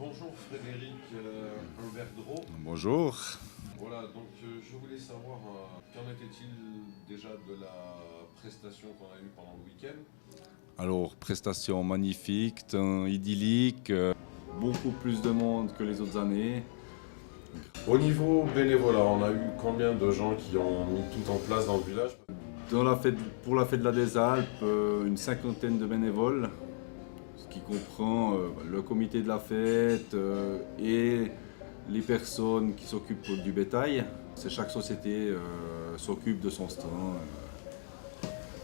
Bonjour Frédéric Albertdro. Bonjour. Voilà, donc je voulais savoir qu'en était-il déjà de la prestation qu'on a eue pendant le week-end? Alors, prestation magnifique, temps idyllique, beaucoup plus de monde que les autres années. Au niveau bénévolat, on a eu combien de gens qui ont mis tout en place dans le village? Pour la fête de la des Alpes, une cinquantaine de bénévoles, ce qui comprend le comité de la fête et les personnes qui s'occupent du bétail. Chaque société s'occupe de son stand.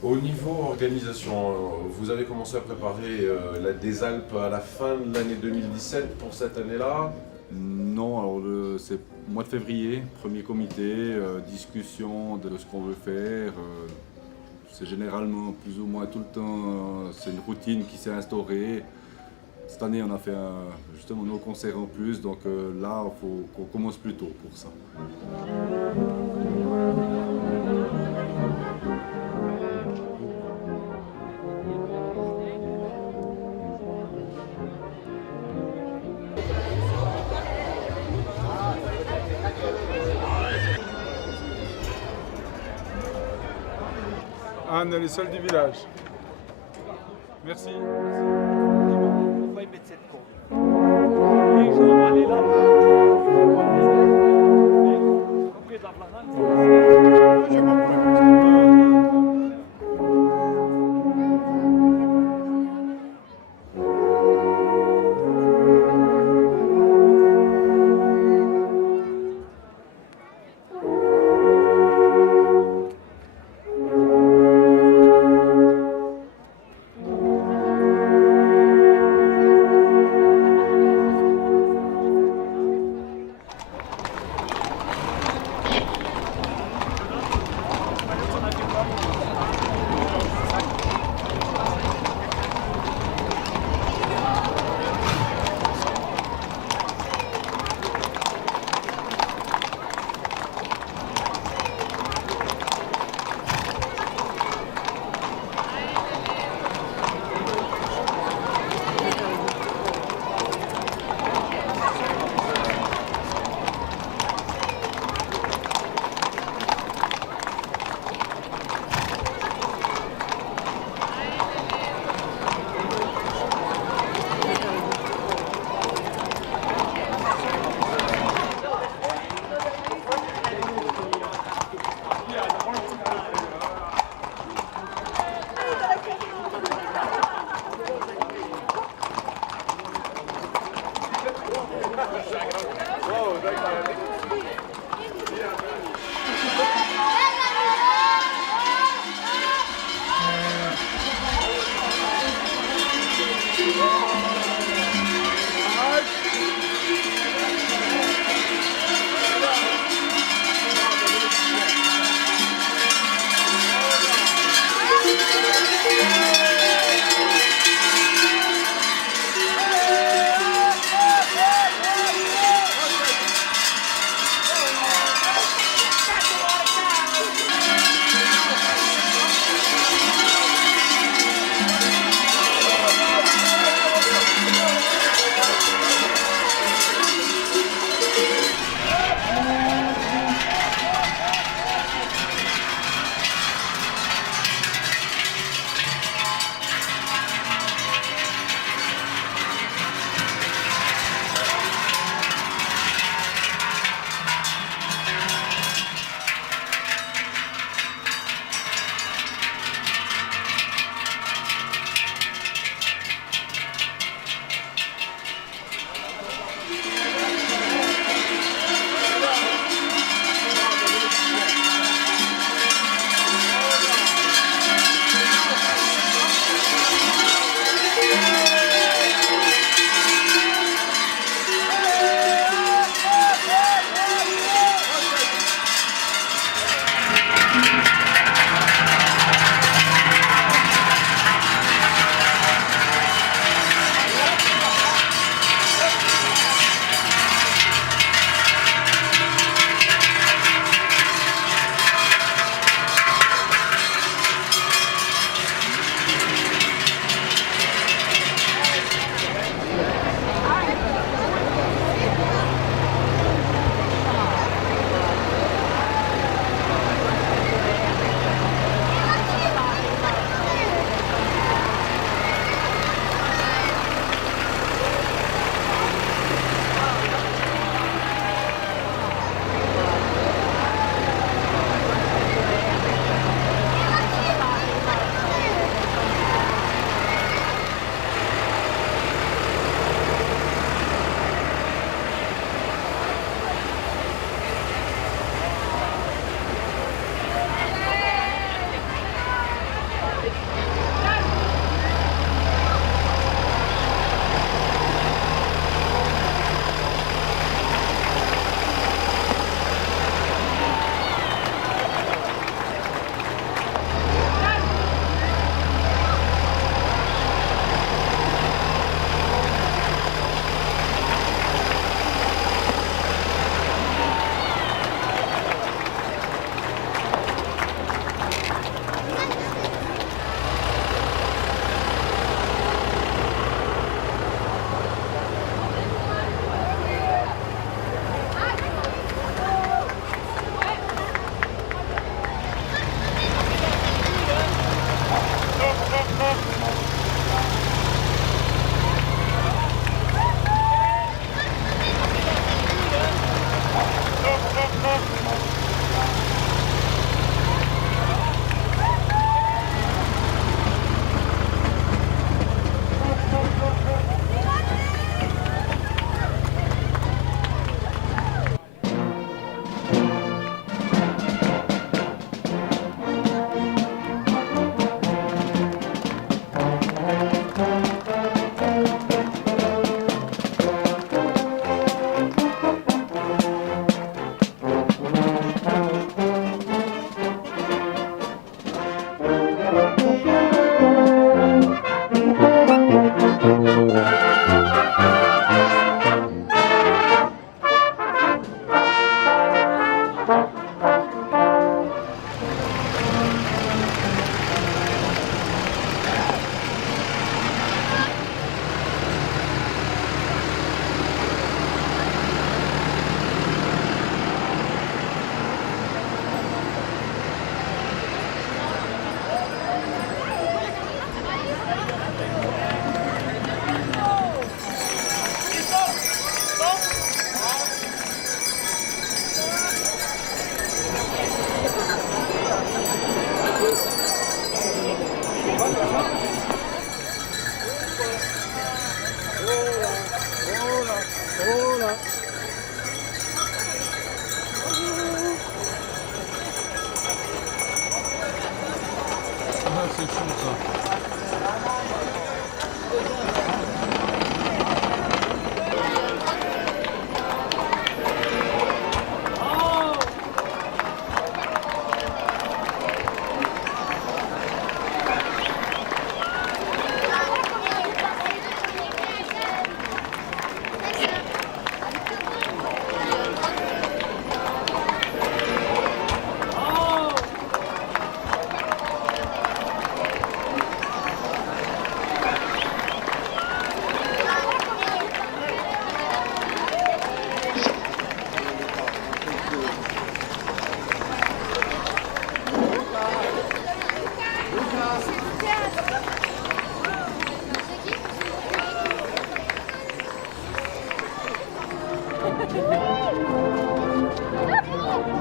Au niveau organisation, vous avez commencé à préparer la des Alpes à la fin de l'année 2017 pour cette année-là? Non, alors c'est mois de février, premier comité, discussion de ce qu'on veut faire. C'est généralement plus ou moins tout le temps, c'est une routine qui s'est instaurée. Cette année, on a fait justement nos concerts en plus, donc là, il faut qu'on commence plus tôt pour ça. Anne, elle est seule du village. Merci. Pourquoi ils mettent cette corde? Les gens vont aller là. Après, dans la rame, J'ai pas de problème.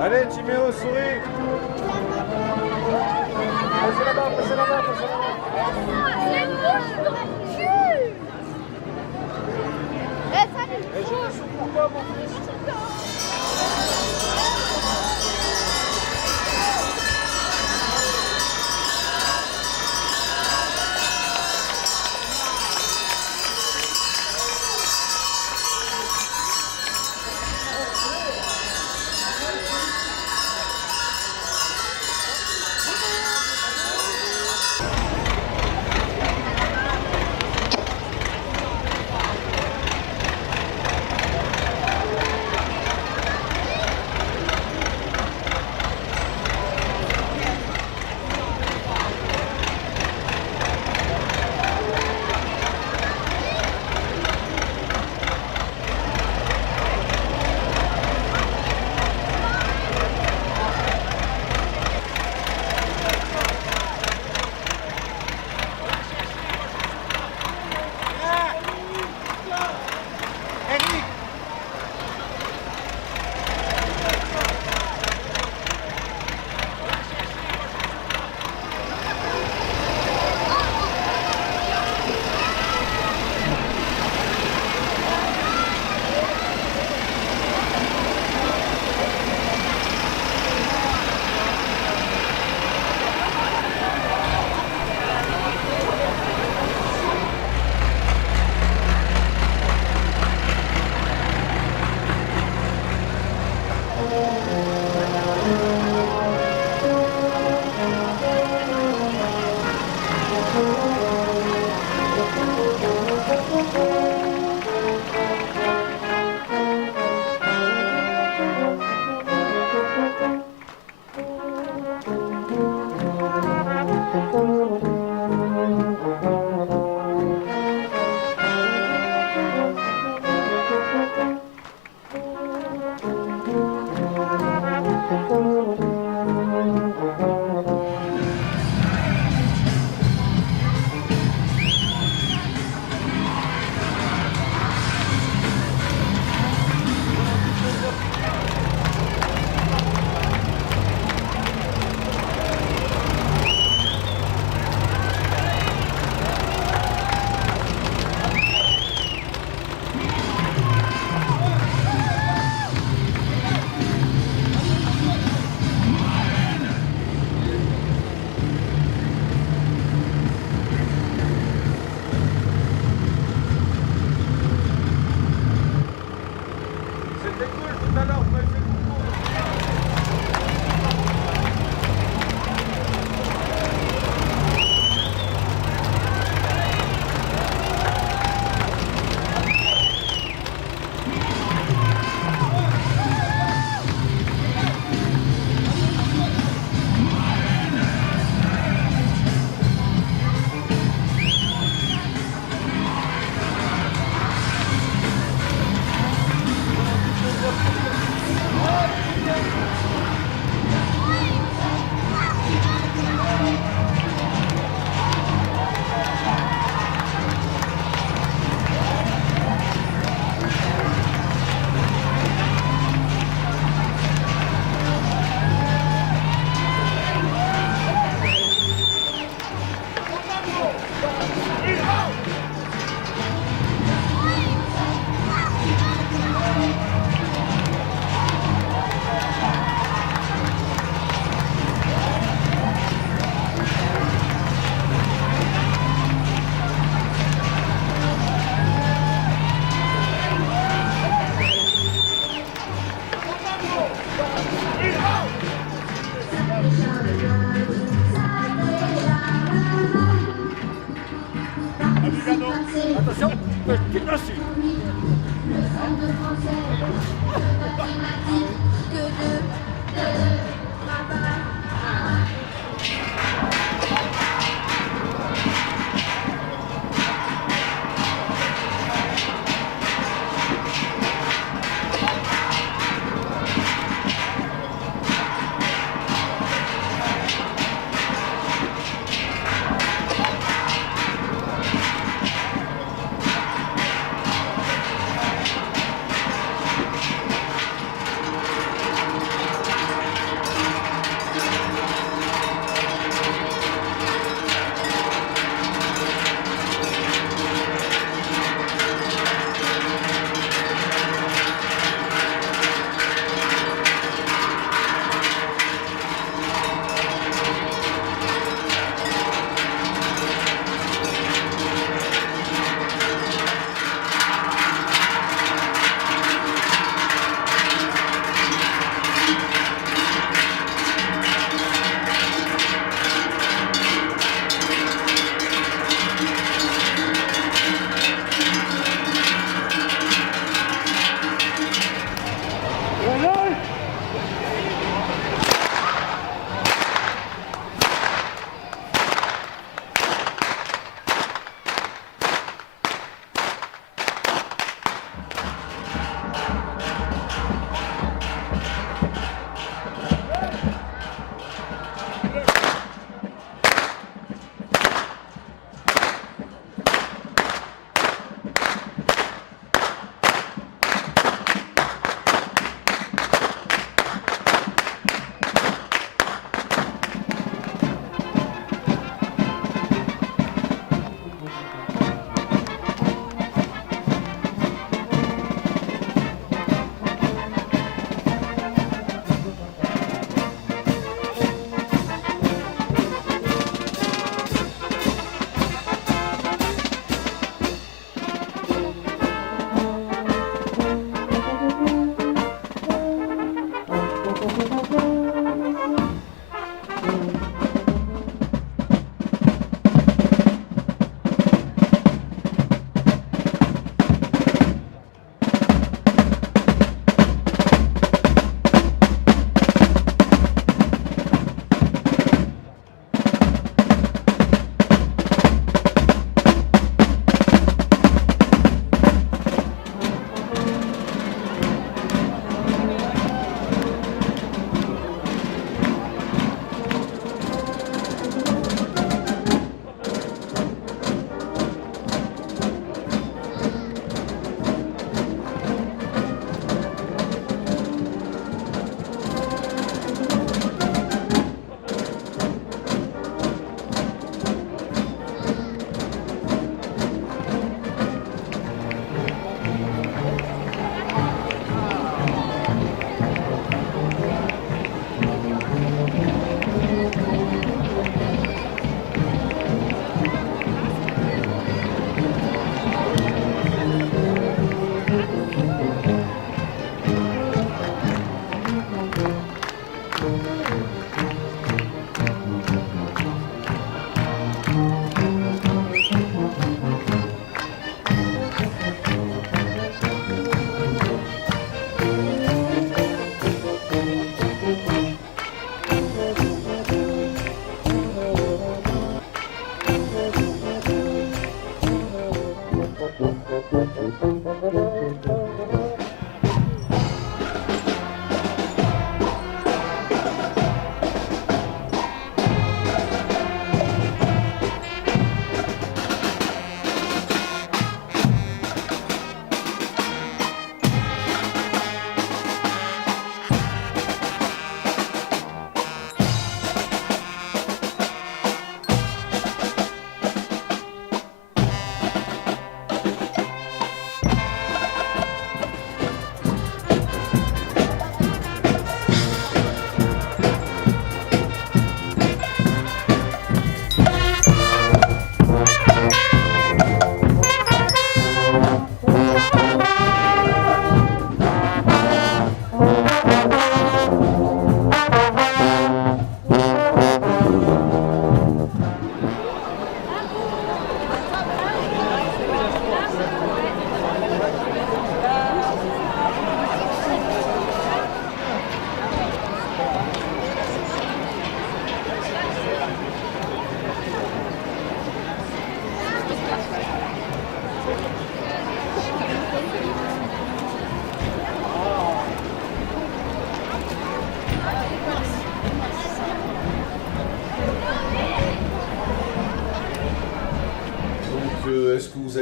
Allez, Timéo, souris. Passez là-bas, passez là-bas, passez là-bas. C'est moche dans le cul. Salut. Et je te souffre pourquoi, mon fils? C'était cool tout à l'heure, vous m'avez fait coucou.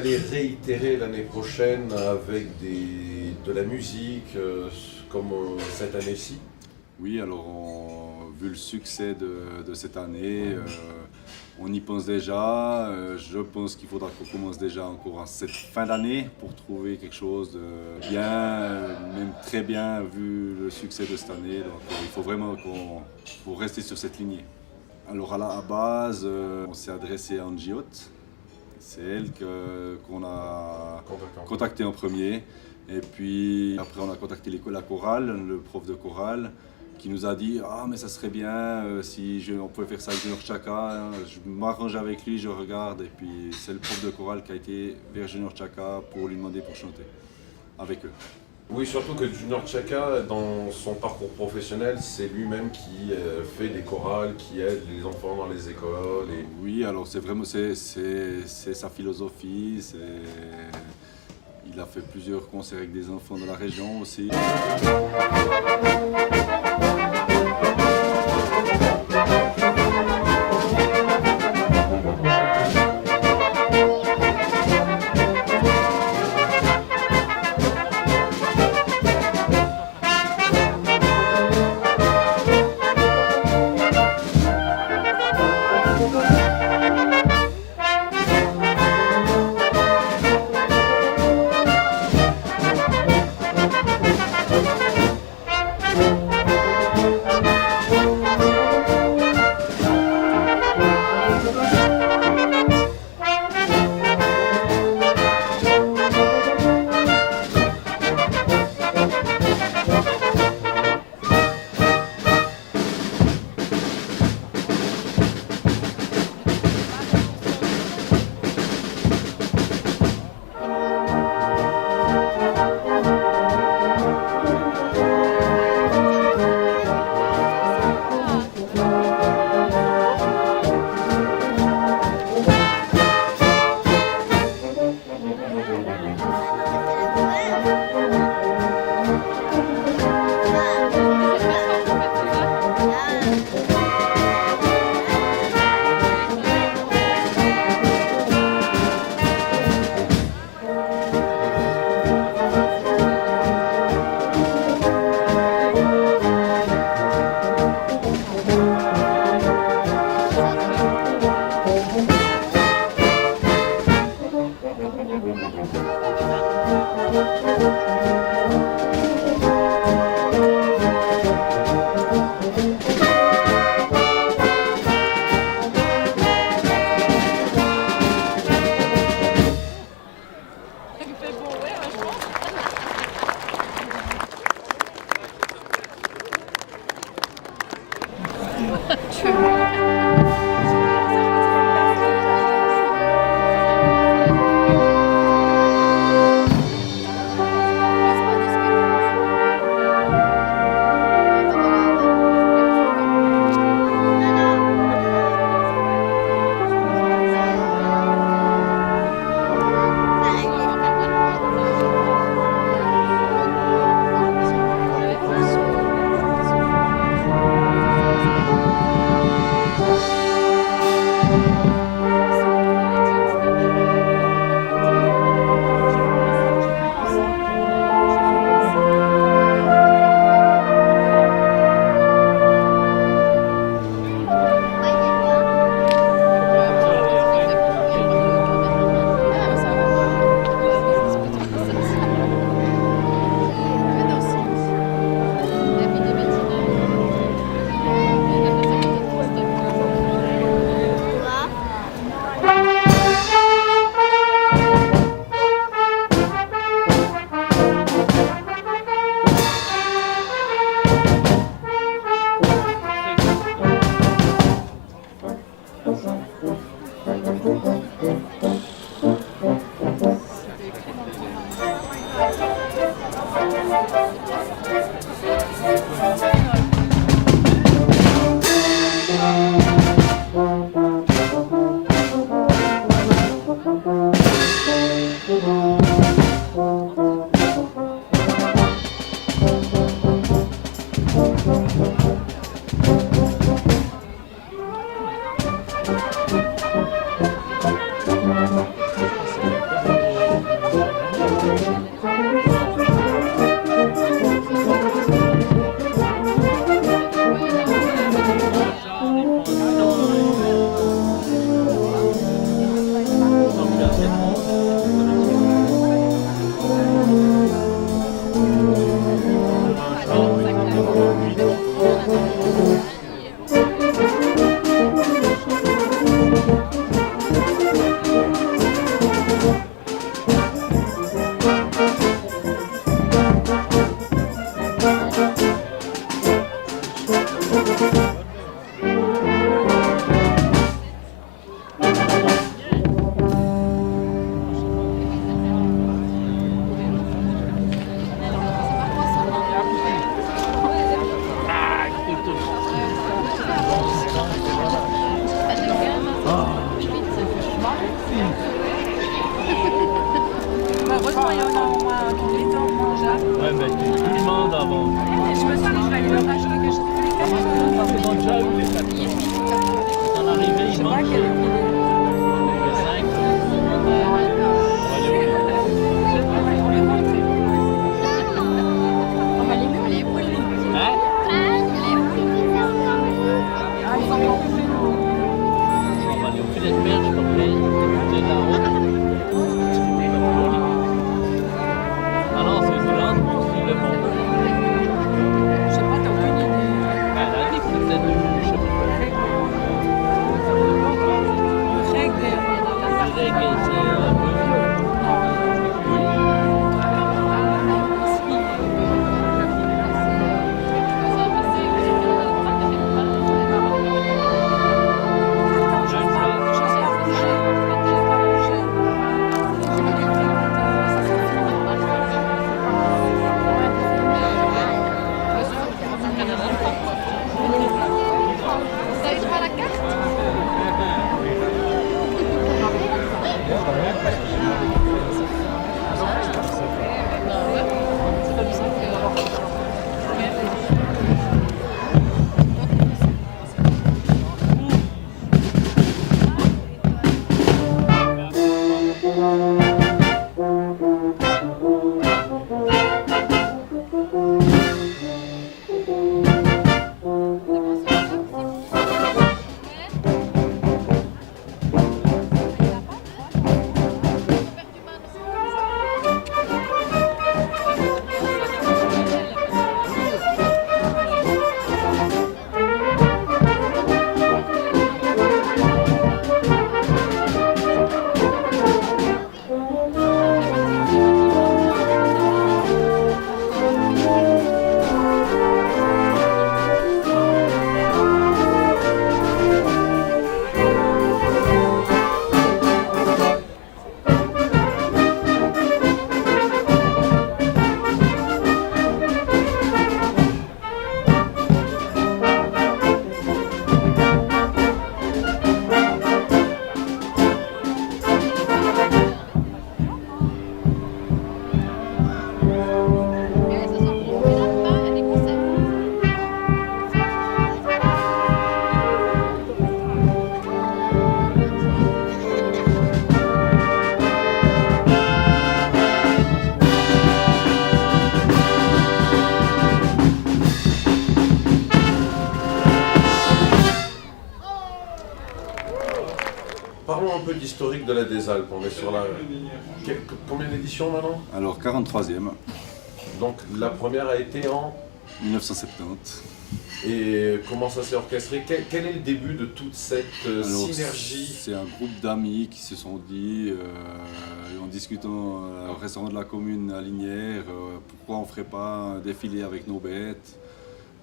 allez réitérer l'année prochaine avec de la musique comme cette année-ci? Oui, alors vu le succès de cette année, on y pense déjà. Je pense qu'il faudra qu'on commence déjà encore en cette fin d'année pour trouver quelque chose de bien, même très bien vu le succès de cette année. Donc il faut vraiment faut rester sur cette lignée. Alors à la base, on s'est adressé à Angie Haute. C'est elle qu'on a contacté en premier. Et puis après on a contacté la chorale, le prof de chorale, qui nous a dit « Ah mais ça serait bien si on pouvait faire ça avec Junior Chaka, je m'arrange avec lui, je regarde ». Et puis c'est le prof de chorale qui a été vers Junior Chaka pour lui demander pour chanter avec eux. Oui, surtout que Junior Chaka, dans son parcours professionnel, c'est lui-même qui fait des chorales, qui aide les enfants dans les écoles. Oui, alors c'est vraiment c'est sa philosophie. Il a fait plusieurs concerts avec des enfants de la région aussi. peu d'historique de la Désalpes. On est sur la... Combien d'éditions maintenant? Alors 43e, Donc la première a été en... 1970. Et comment ça s'est orchestré? Quel est le début de toute cette Alors, synergie? c'est un groupe d'amis qui se sont dit, en discutant au restaurant de la commune à Lignières, pourquoi on ne ferait pas un défilé avec nos bêtes.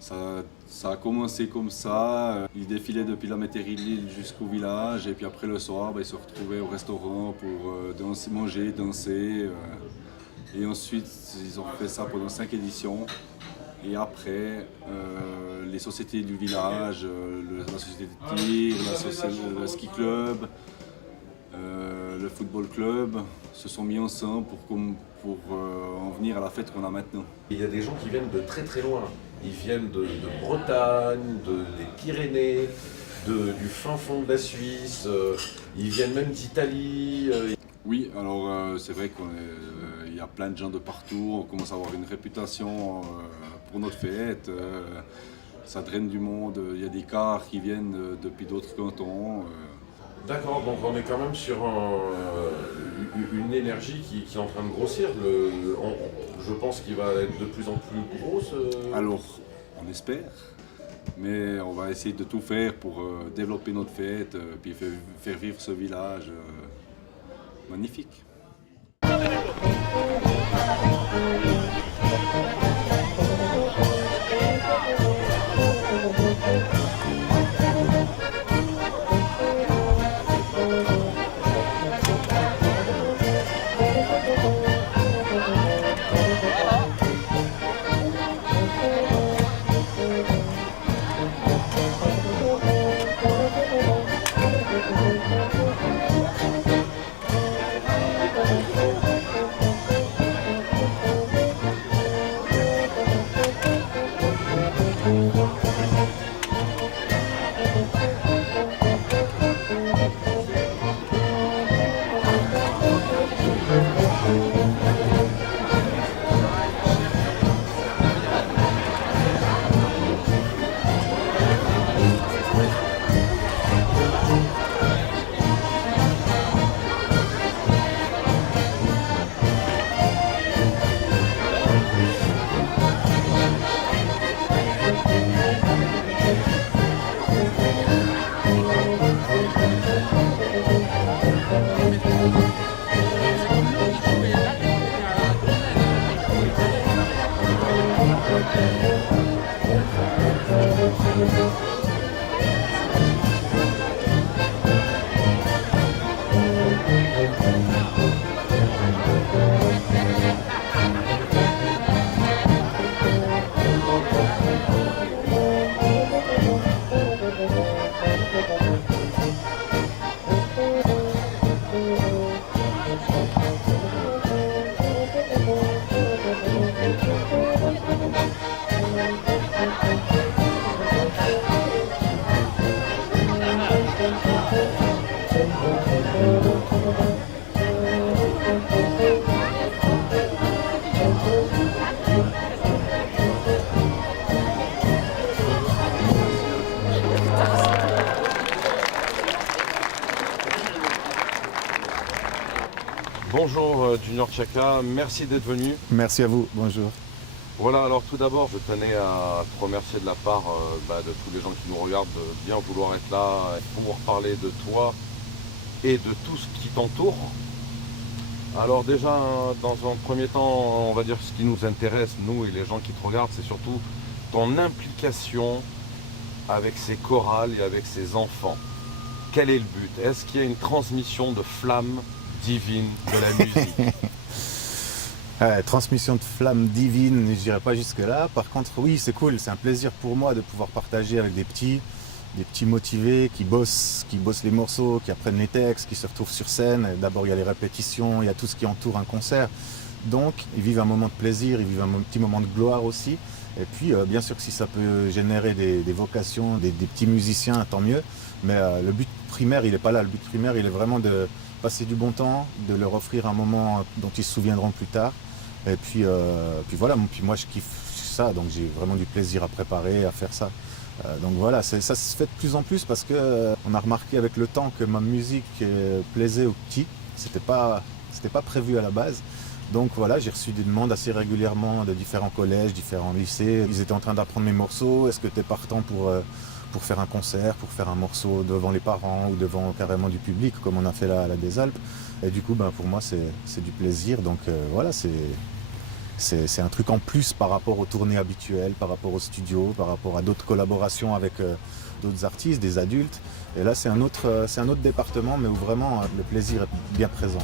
Ça a commencé comme ça, ils défilaient depuis la métairie jusqu'au village et puis après le soir, ils se retrouvaient au restaurant pour manger, danser. Et ensuite, ils ont fait ça pendant 5 éditions. Et après, les sociétés du village, la société de tir, le ski club, le football club se sont mis ensemble pour en venir à la fête qu'on a maintenant. Il y a des gens qui viennent de très très loin. Ils viennent de Bretagne, des Pyrénées, du fin fond de la Suisse, ils viennent même d'Italie. Oui, alors c'est vrai qu'il y a plein de gens de partout, on commence à avoir une réputation pour notre fête, ça draine du monde, il y a des cars qui viennent depuis d'autres cantons. D'accord, donc on est quand même sur une énergie qui est en train de grossir. Je pense qu'il va être de plus en plus gros. Alors, on espère, mais on va essayer de tout faire pour développer notre fête, puis faire vivre ce village magnifique. Bonjour Junior Chaka, merci d'être venu. Merci à vous, bonjour. Voilà, alors tout d'abord, je tenais à te remercier de la part de tous les gens qui nous regardent de bien vouloir être là pour nous reparler de toi et de tout ce qui t'entoure. Alors déjà, dans un premier temps, on va dire ce qui nous intéresse, nous et les gens qui te regardent, c'est surtout ton implication avec ces chorales et avec ces enfants. Quel est le but? Est-ce qu'il y a une transmission de flamme divine de la musique? Transmission de flamme divine, je dirais pas jusque là. Par contre, oui, c'est cool, c'est un plaisir pour moi de pouvoir partager avec des petits motivés qui bossent les morceaux, qui apprennent les textes, qui se retrouvent sur scène. D'abord, il y a les répétitions, il y a tout ce qui entoure un concert. Donc, ils vivent un moment de plaisir, ils vivent un petit moment de gloire aussi. Et puis, bien sûr que si ça peut générer des vocations, des petits musiciens, tant mieux. Mais le but primaire, il n'est pas là. Le but primaire, il est vraiment de passer du bon temps, de leur offrir un moment dont ils se souviendront plus tard. Et puis voilà, puis moi je kiffe ça, donc j'ai vraiment du plaisir à préparer, à faire ça. Donc voilà, ça se fait de plus en plus parce qu'on a remarqué avec le temps que ma musique plaisait aux petits. C'était pas prévu à la base. Donc voilà, j'ai reçu des demandes assez régulièrement de différents collèges, différents lycées. Ils étaient en train d'apprendre mes morceaux. Est-ce que tu es partant pour faire un concert, pour faire un morceau devant les parents ou devant carrément du public, comme on a fait là à la des Alpes. Et du coup, pour moi, c'est du plaisir. Donc voilà, c'est un truc en plus par rapport aux tournées habituelles, par rapport au studio, par rapport à d'autres collaborations avec d'autres artistes, des adultes. Et là, c'est un autre département, mais où vraiment le plaisir est bien présent.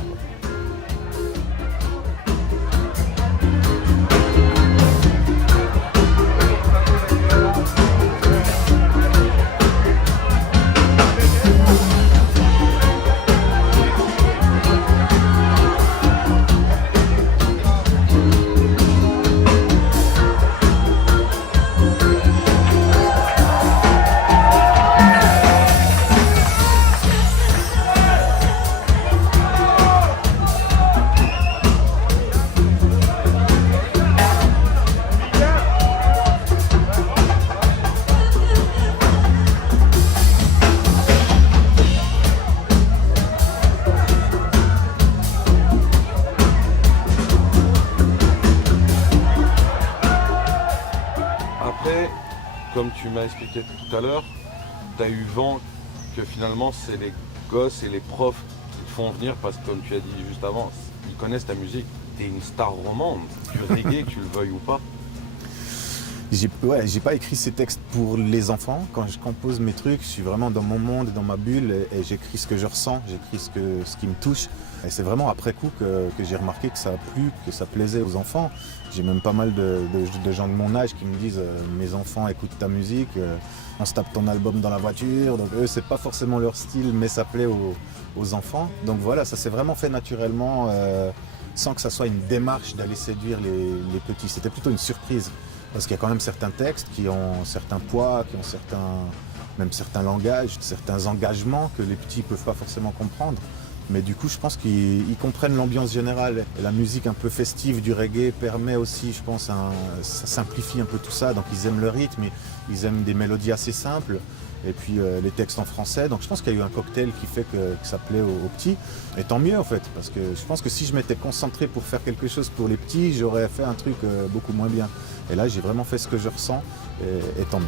Comme tu m'as expliqué tout à l'heure, tu as eu vent que finalement c'est les gosses et les profs qui te font venir parce que comme tu as dit juste avant, ils connaissent ta musique, tu es une star romande, du reggae, que tu le veuilles ou pas. J'ai pas écrit ces textes pour les enfants. Quand je compose mes trucs, je suis vraiment dans mon monde, dans ma bulle et j'écris ce que je ressens, j'écris ce qui me touche. Et c'est vraiment après coup que j'ai remarqué que ça a plu, que ça plaisait aux enfants. J'ai même pas mal de gens de mon âge qui me disent mes enfants écoutent ta musique, on se tape ton album dans la voiture. Donc eux, c'est pas forcément leur style, mais ça plaît aux enfants. Donc voilà, ça s'est vraiment fait naturellement, sans que ça soit une démarche d'aller séduire les petits. C'était plutôt une surprise. Parce qu'il y a quand même certains textes qui ont certains poids, qui ont même certains langages, certains engagements que les petits ne peuvent pas forcément comprendre. Mais du coup, je pense qu'ils comprennent l'ambiance générale. Et la musique un peu festive du reggae permet aussi, je pense, ça simplifie un peu tout ça. Donc ils aiment le rythme, ils aiment des mélodies assez simples. Et puis les textes en français. Donc je pense qu'il y a eu un cocktail qui fait que ça plaît aux petits. Et tant mieux en fait, parce que je pense que si je m'étais concentré pour faire quelque chose pour les petits, j'aurais fait un truc beaucoup moins bien. Et là, j'ai vraiment fait ce que je ressens, et tant mieux.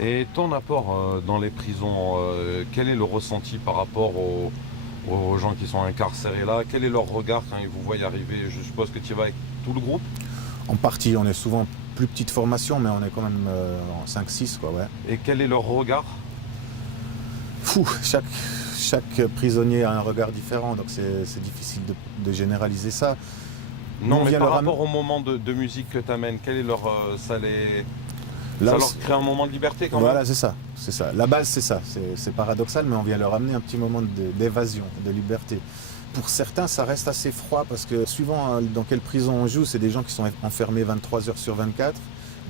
Et ton apport dans les prisons, quel est le ressenti par rapport aux gens qui sont incarcérés là? Quel est leur regard quand ils vous voient arriver? Je suppose que tu y vas avec tout le groupe? En partie, on est souvent plus petite formation, mais on est quand même en 5-6, quoi, ouais. Et quel est leur regard? Fou, chaque prisonnier a un regard différent, donc c'est difficile de généraliser ça. Non, Nous, mais vient par leur rapport au moment de musique que tu amènes, quel est leur... ça Là, leur crée un moment de liberté quand même? Voilà, c'est ça. La base, c'est ça. C'est paradoxal, mais on vient leur amener un petit moment d'évasion, de liberté. Pour certains, ça reste assez froid parce que suivant dans quelle prison on joue, c'est des gens qui sont enfermés 23 heures sur 24.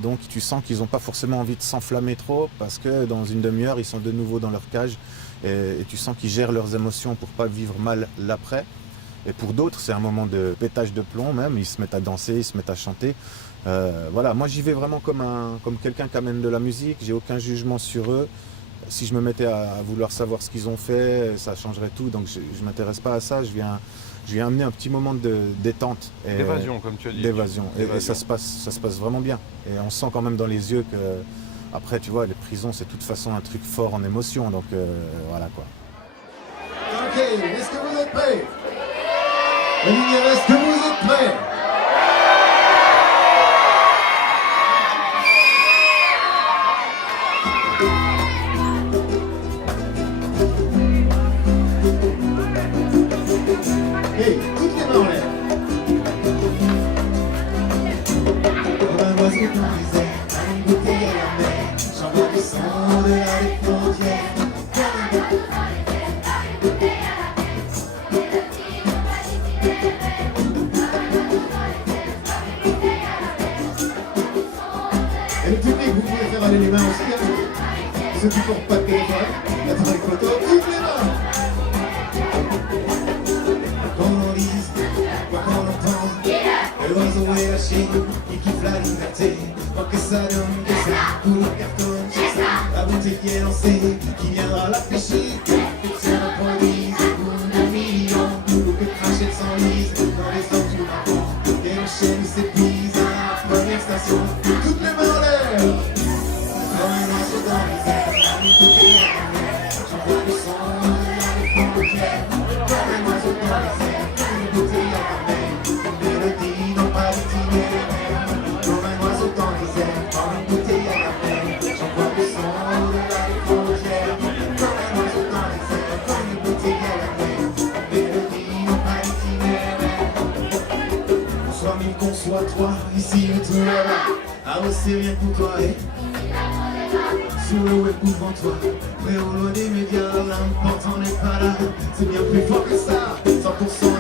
Donc tu sens qu'ils n'ont pas forcément envie de s'enflammer trop parce que dans une demi-heure, ils sont de nouveau dans leur cage et tu sens qu'ils gèrent leurs émotions pour pas vivre mal l'après. Et pour d'autres, c'est un moment de pétage de plomb même. Ils se mettent à danser, ils se mettent à chanter. Voilà, moi j'y vais vraiment comme quelqu'un qui amène de la musique. J'ai aucun jugement sur eux. Si je me mettais à vouloir savoir ce qu'ils ont fait, ça changerait tout. Donc je ne m'intéresse pas à ça. Je viens amener un petit moment de détente. D'évasion, comme tu as dit. D'évasion. Et ça se passe vraiment bien. Et on sent quand même dans les yeux que, après, tu vois, les prisons, c'est de toute façon un truc fort en émotion. Donc voilà quoi. Ok, est-ce que vous êtes prêts? Les lumières, est-ce que vous êtes prêts? Hey, toutes les mains en l'air. Comme un oiseau dans les airs, à une bouteille à la mer, j'envoie du sang de la frontière. Et le public, vous pouvez faire aller les mains aussi, hein. Ceux qui ne portent pas de téléphone, l'appareil photo, toutes les mains. Qu'on en lise, quoi qu'on entende, l'oiseau est lâché, il kiffe la liberté. Quoi que ça donne, que ça coule, cartonne, chez ça. La bouteille qui est lancée, qui viendra la pêcher. Que ça reproduise, des de millions, ou que cracher de s'enlise dans les sens du enfant. Et l'enchaîne s'épuise à la première station. Toutes les mains en l'air. Comme un oiseau dans les airs, une bouteille à la mer. J'envoie du sang dans les frontières. Comme un oiseau dans les airs, une bouteille à la mer. Une mélodie dans pas l'itinéraire. Comme un oiseau dans les airs, une bouteille à la mer. J'envoie du sang dans les frontières. Comme un oiseau dans les airs, une bouteille à la mer. Une mélodie dans pas l'itinéraire. Qu'on soit mille, qu'on soit trois, ici ou tout là-bas. Ah ouais, c'est rien pour toi, eh. Sur le web ou devant toi, mais au loin des médias, l'important n'est pas là. C'est bien plus fort que ça, 100%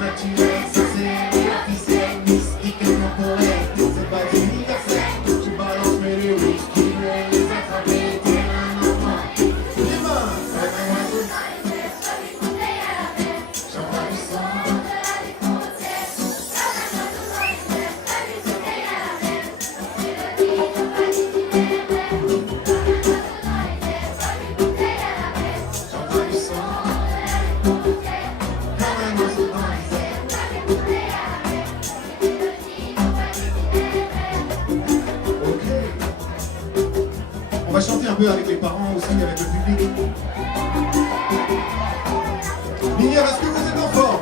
naturel, sincère, officiel, mystique et temporel. C'est pas universel, tu balances mes lyrics, qui veulent les attraper, t'es un enfant. Les mains, comme un oiseau, j'envoie du sang. On va chanter un peu avec les parents aussi, avec le public. Lumière, est-ce que vous êtes en forme?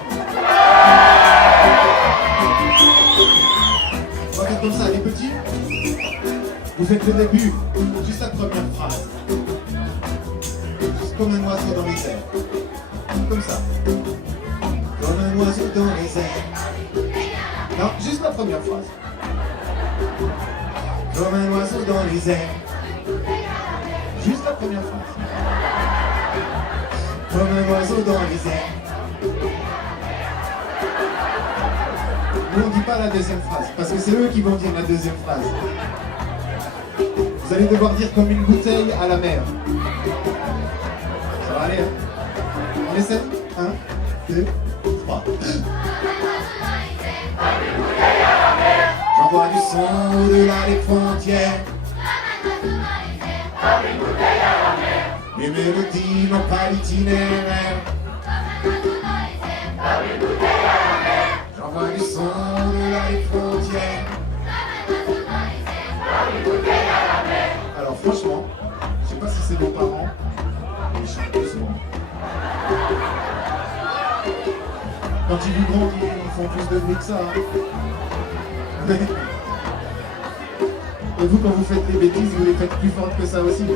On va faire comme ça, les petits. Vous faites le début, juste la première phrase. comme un oiseau dans les airs. Comme ça. Comme un oiseau dans les airs. Non, juste la première phrase. Comme un oiseau dans les airs. Juste la première phrase. Comme un oiseau dans les airs. Nous on dit pas la deuxième phrase, parce que c'est eux qui vont dire la deuxième phrase. Vous allez devoir dire comme une bouteille à la mer. Ça va aller, hein? On essaie? 1, 2, 3. J'envoie du son au-delà des frontières. Les mélodies n'ont pas d'itinéraire. J'envoie du son au-delà des frontières. Alors franchement, je sais pas si c'est vos parents, mais ils chantent plus souvent. Quand ils vous grandissent, ils font plus de bruit que ça. Hein. Et vous, quand vous faites des bêtises, vous les faites plus fortes que ça aussi.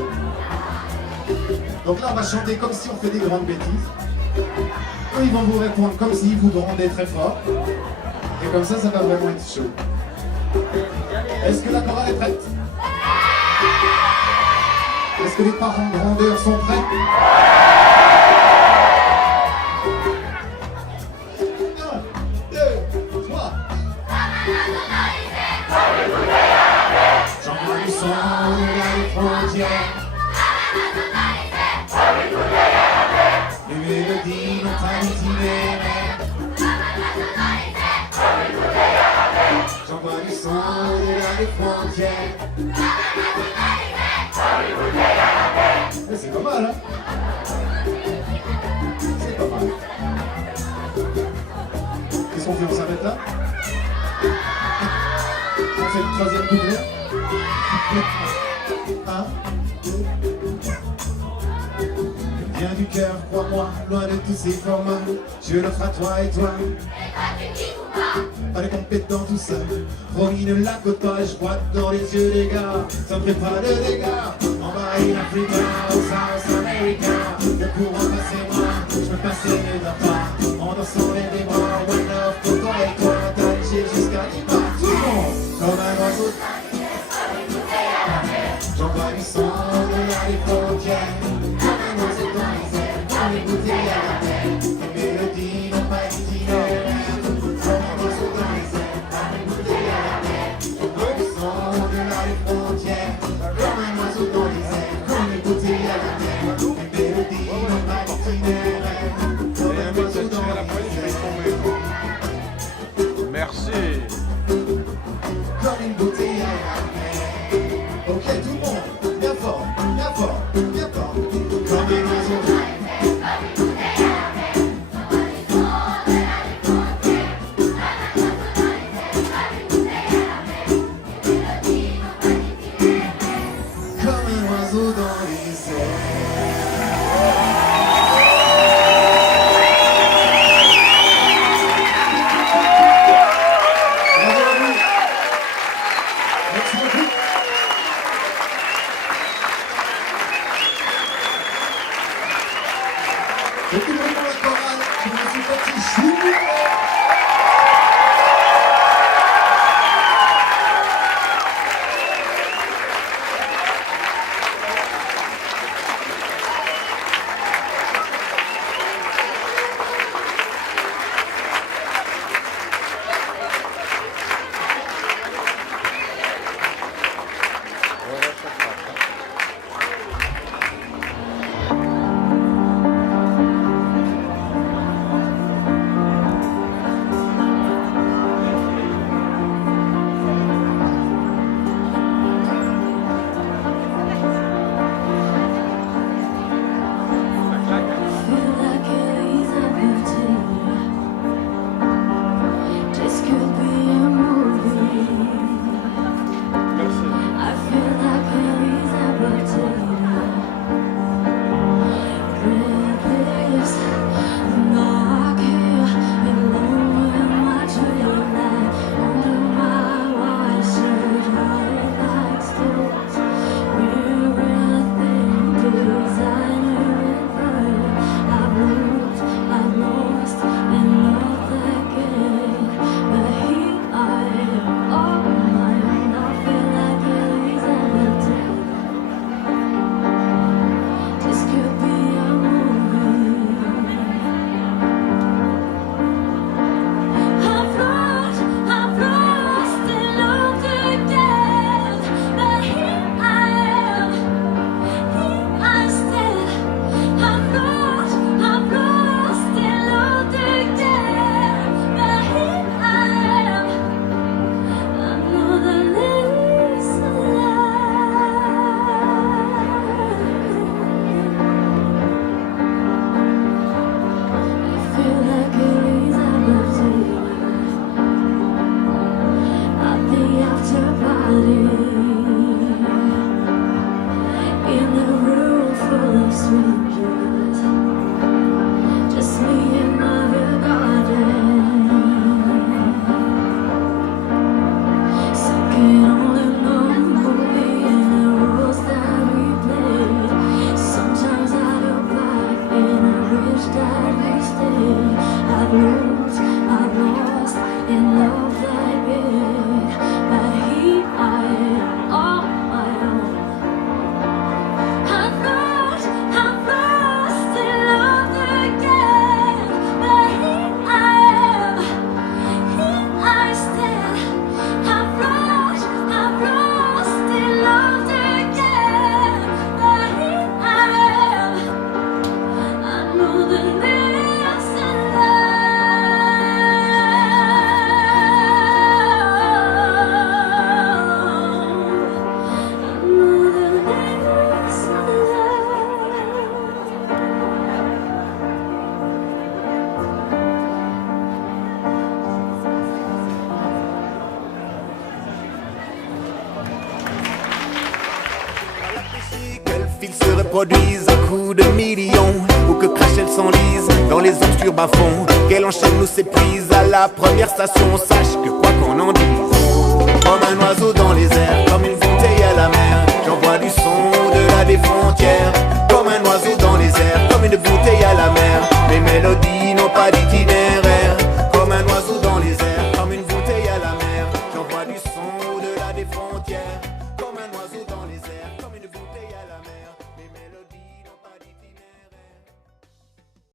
Donc là, on va chanter comme si on fait des grandes bêtises. Eux, ils vont vous répondre comme s'ils vous grondaient très fort. Et comme ça va vraiment être chaud. Est-ce que la chorale est prête? Est-ce que les parents grandeurs sont prêts? 1, 2, 3. J'envoie du son au-delà des frontières. Les mélodies n'ont pas d'itinéraire. J'envoie du son au-delà des frontières. C'est pas mal, hein? C'est pas mal. Qu'est-ce qu'on fait? On s'arrête là? On fait le troisième couplet? 1, 2. Viens du cœur, crois-moi, loin de tous ces formats. Je l'offre à toi et toi. Pas de compétent tout seul. Promis, ne la côte pas, je vois dans les yeux des gars. Ça me fait pas de dégâts. En bas, in Africa, au South America. Le courant passez moi, je me passais mes pas. En dansant les bras, one love, pour toi et toi. T'as jusqu'à Lima, tout le monde. Comme un oiseau. J'envoie du son au-delà des frontières. Comme un oiseau dans les airs, dans les bouteilles à la mer. Les mélodies n'ont pas d'itinéraire. Comme un oiseau dans les airs, dans les bouteilles à la mer. J'envoie du son au-delà des frontières. Comme un oiseau dans les airs, comme les bouteilles à la mer. Les mélodies n'ont pas d'itinéraire. Comme un oiseau dans les airs. Merci. Comme une bouteille à la mer. Ok, tout le monde, bien fort, bien fort, bien fort. Comme un oiseau. Comme un oiseau dans les airs. Bravo à vous. Merci beaucoup. Et puis vraiment la chorale, je me suis parti chou. Se reproduisent à coups de millions, ou que crash elle s'enlise dans les obscurs bas-fonds, qu'elle enchaîne nous s'épuise à la première station. Sache que quoi qu'on en dise, comme un oiseau dans les airs, comme une bouteille à la mer, j'envoie du son au-delà des frontières.